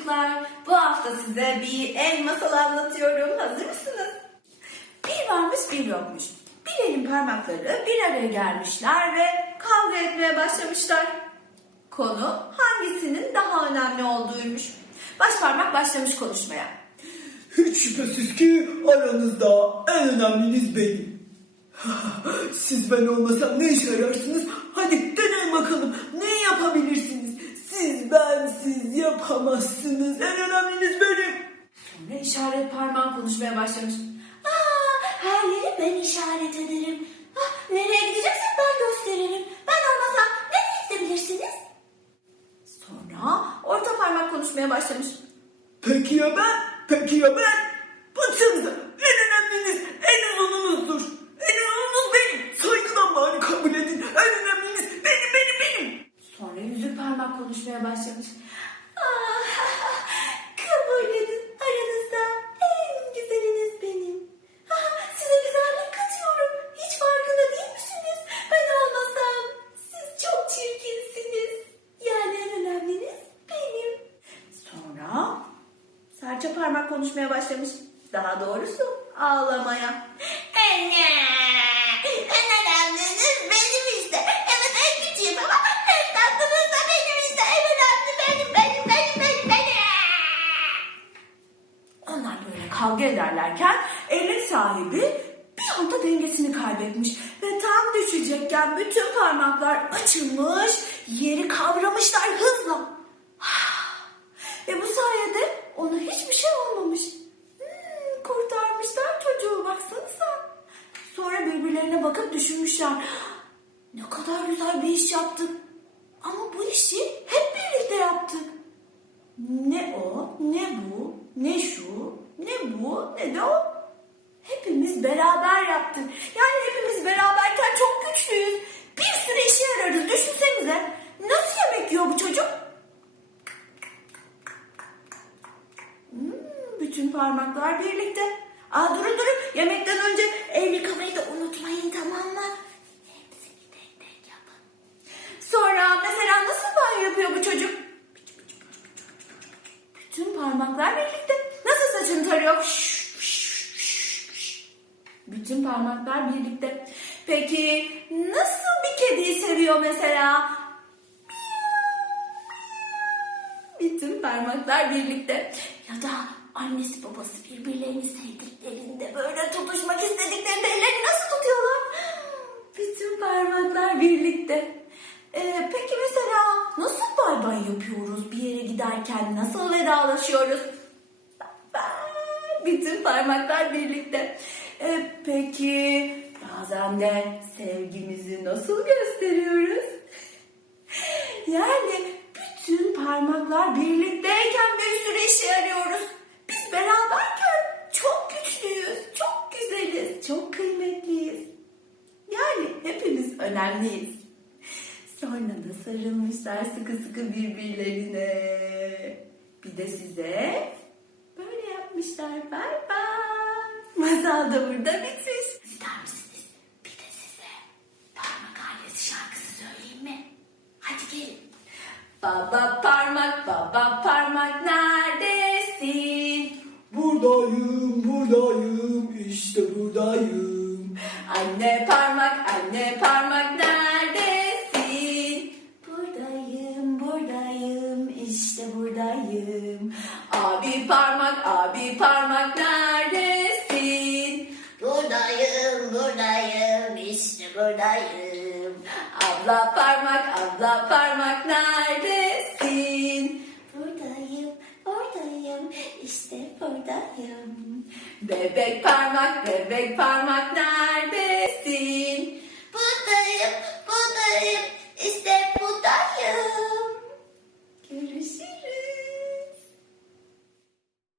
çocuklar. Bu hafta size bir el masalı anlatıyorum. Hazır mısınız? Bir varmış bir yokmuş. Bir elin parmakları bir araya gelmişler ve kavga etmeye başlamışlar. Konu hangisinin daha önemli olduğuymuş. Baş parmak başlamış konuşmaya. Hiç şüphesiz ki aranızda en önemliniz benim. Siz ben olmasam ne işe yararsınız? Hadi deneyin bakalım. Ne yapabilirsiniz? Siz bensiz yapamazsınız. En önemliniz benim. Sonra işaret parmağın konuşmaya başlamış. Aa, her yeri ben işaret ederim. Ah, nereye gideceksek ben gösteririm. Ben olmasam nereye gidebilirsiniz? Sonra orta parmak konuşmaya başlamış. Peki ya ben? Peki ya ben? Baksanıza en önemliniz, en uzununuzdur. En uzununuz benim. Saygıdan bari kabul edin. En önemliniz benim, benim, benim. Sonra yüzük parmak konuşmaya başlamış. Ah, kabul edin aranızda en güzeliniz benim. Ah, size güzellik katıyorum. Hiç farkında değil misiniz? Ben olmasam siz çok çirkinsiniz. Yani en önemliniz benim. Sonra serçe parmak konuşmaya başlamış. Daha doğrusu ağlamaya. Anne! Kavga ederlerken elin sahibi bir anda dengesini kaybetmiş. Ve tam düşecekken bütün parmaklar açılmış, yeri kavramışlar hızla. Ve bu sayede ona hiçbir şey olmamış. Hmm, kurtarmışlar çocuğu baksanıza. Sonra birbirlerine bakıp düşünmüşler. Ne kadar güzel bir iş yaptık. Ama bu işi hep birlikte yaptık. Ne o, ne bu, ne şu, ne de o. Hepimiz beraber yaptık. Yani hepimiz beraberken çok güçlüyüz. Bir sürü işe yararız. Düşünsenize. Nasıl yemek yiyor bu çocuk? Hmm, bütün parmaklar birlikte. Aa durun durun. Yemekten önce el yıkamayı da unutmayın tamam mı? Hepsini tek tek yapın. Sonra mesela nasıl banyo yapıyor bu çocuk? Bütün parmaklar birlikte. Tarıyor? Bütün parmaklar birlikte. Peki nasıl bir kediyi seviyor mesela? Bütün parmaklar birlikte. Ya da annesi babası birbirlerini sevdiklerinde böyle tutuşmak istediklerinde ellerini nasıl tutuyorlar? Bütün parmaklar birlikte. Ee, peki mesela nasıl bay bay yapıyoruz bir yere giderken? Nasıl vedalaşıyoruz? Bütün parmaklar birlikte. Ee, peki bazen de sevgimizi nasıl gösteriyoruz? Yani bütün parmaklar birlikteyken bir sürü işe yarıyoruz. Biz beraberken çok güçlüyüz, çok güzeliz, çok kıymetliyiz. Yani hepimiz önemliyiz. Sonra da sarılmışlar sıkı sıkı birbirlerine. Bir de size. Bay bay. Masal da burada bitmiş. İster misiniz? Bir de size parmak ailesi şarkısı söyleyeyim mi? Hadi gelin. Baba parmak, baba parmak neredesin? Buradayım, buradayım, işte buradayım. Anne parmak, anne parmak neredesin? Buradayım, buradayım, işte buradayım. Abi parmak, abi parmak buradayım. Abla parmak, abla parmak neredesin? Buradayım, oradayım, işte buradayım. Bebek parmak, bebek parmak neredesin?